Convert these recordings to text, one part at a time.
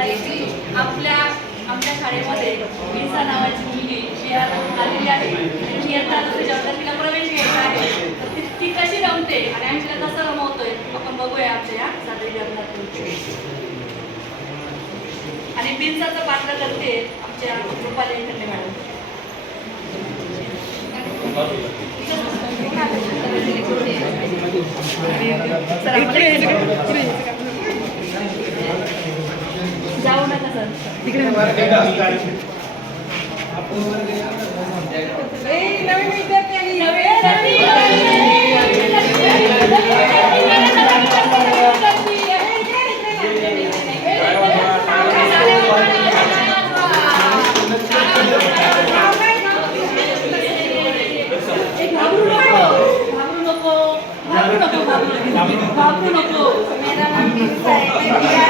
आहे की आपल्या आमच्या शाळेमध्ये विसा नावाची मुलगी जी आता आलेली आहे. आणि ती आता तुझ्या तिला प्रवेश घ्यायचा आहे. तर ती- ती कशी रमते? आणि तिला कसं रमवतोय? आपण बघूया आमच्या या सादरीकरणातून आणि बिनसाचं पात्र करते आमच्या Rupali Khande madam. Bapak Nopo, Merah Nangis, saya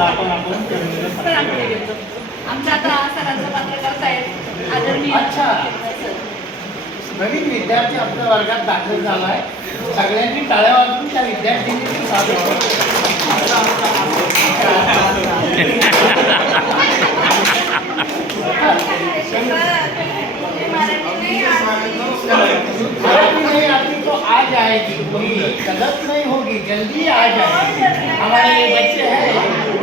आपण आपण आमच्या आता सरांचं आदरणीय अच्छा. नवीन विद्यार्थी आपल्या वर्गात दाखल झालाय. सगळ्यांनी टाळ्या वाजवून त्या विद्यार्थ्यांनी तो आ जाएगी कोई गलत नहीं होगी जल्दी आ जाएगी। हमारे ये बच्चे हैं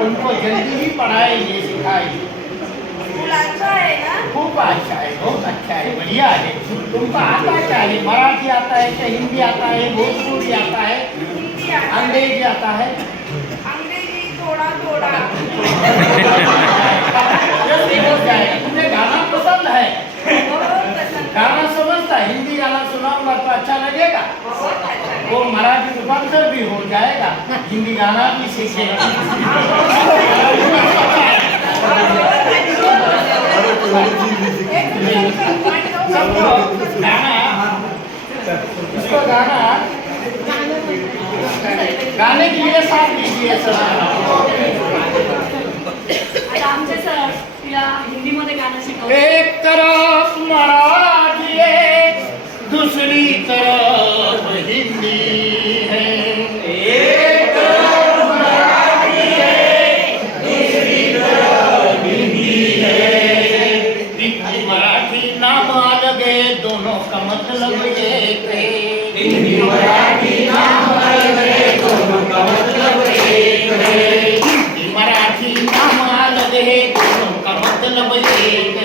उनको जल्दी ही पढ़ाएँगे सिखाएँगे खूप अच्छा है बहुत अच्छा है बढ़िया है। तुमको आता क्या है? मराठी आता है क्या? हिंदी आता है भोजपुरी आता है अंग्रेज़ी आता है? थोड़ा थोड़ा। जल्दी हो तुम्हें गाना पसंद है? गाना समझता है हिंदी गाना सुनाऊँगा तो अच्छा लगेगा। वो मराठी रूपांतर भी हो जाएगा, हिंदी गाना भी सीखेगा। गाना, गाने के लिए साथ दीजिए, सर। Amen.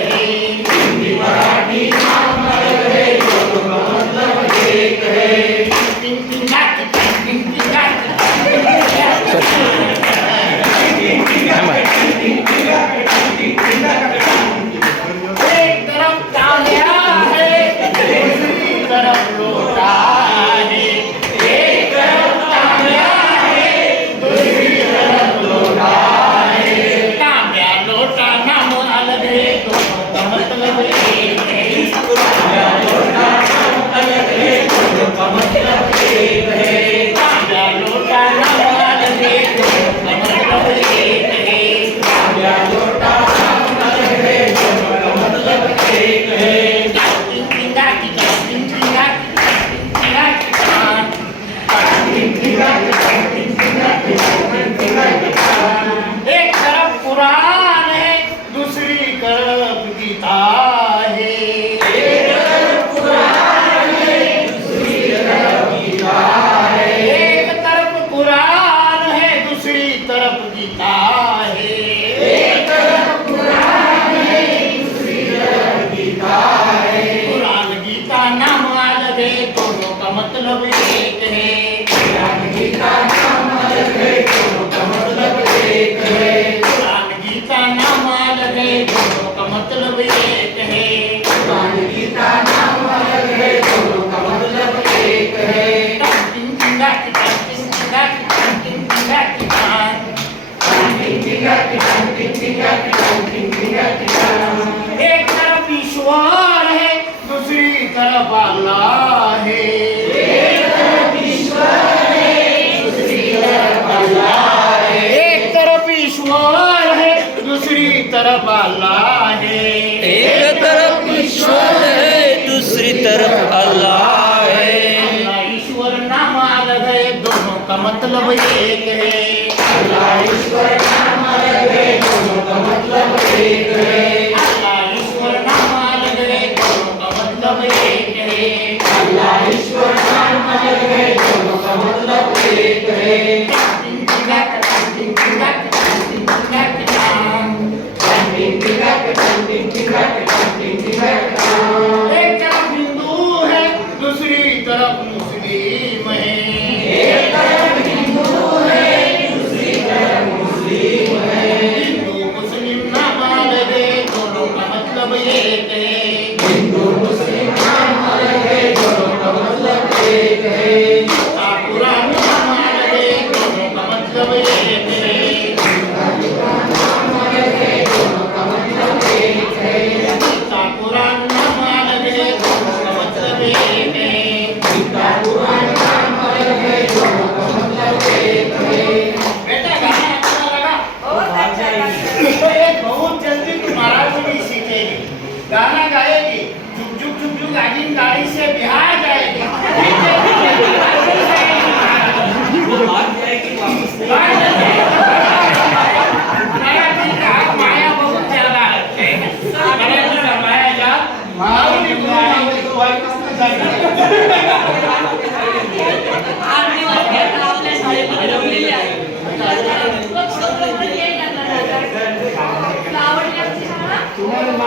तरफ अल्लाह है एक तरफ ईश्वर है दूसरी तरफ अल्लाह है. अल्लाह ईश्वर नाम अलग है दोनों का मतलब एक है. अल्लाह ईश्वर नाम अलग है दोनों का मतलब एक है.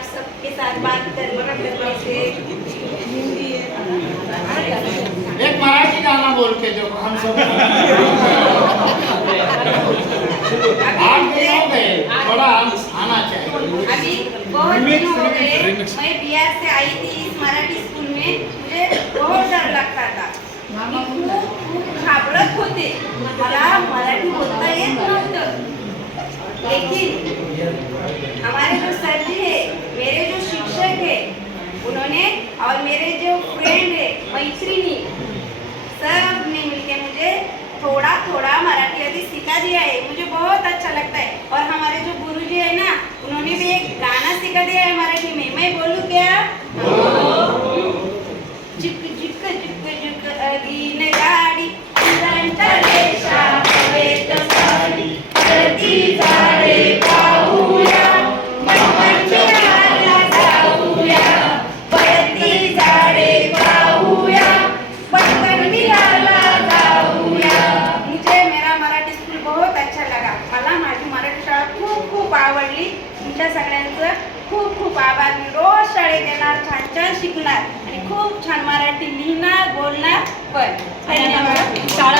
आप सबके साथ बात हिंदी एक मराठी गाना बोल के देखो हम सब। आठ दिन हो गए थोड़ा आना चाहिए। अभी बहुत दिन हो गए मैं बिहार से आई थी इस मराठी स्कूल में मुझे बहुत डर लगता था। खूप खूप घाबरत होते। मला मराठी बोलता येत नव्हतं। लेकिन हमारे जो सर जी है मेरे जो शिक्षक है उन्होंने और मेरे जो फ्रेंड है मैत्रिणी सब ने मिलकर मुझे थोड़ा थोड़ा मराठी अभी सिखा दिया है। मुझे बहुत अच्छा लगता है। और हमारे जो गुरु जी है ना उन्होंने भी एक गाना सिखा दिया है मराठी में। मैं बोलूँ क्या? झुक झुक झुक झुक अगीन गाडी उंदरांच्या रेषा शिकणार. आणि खूप छान मराठी लिहिणार बोलणार. पण शाळा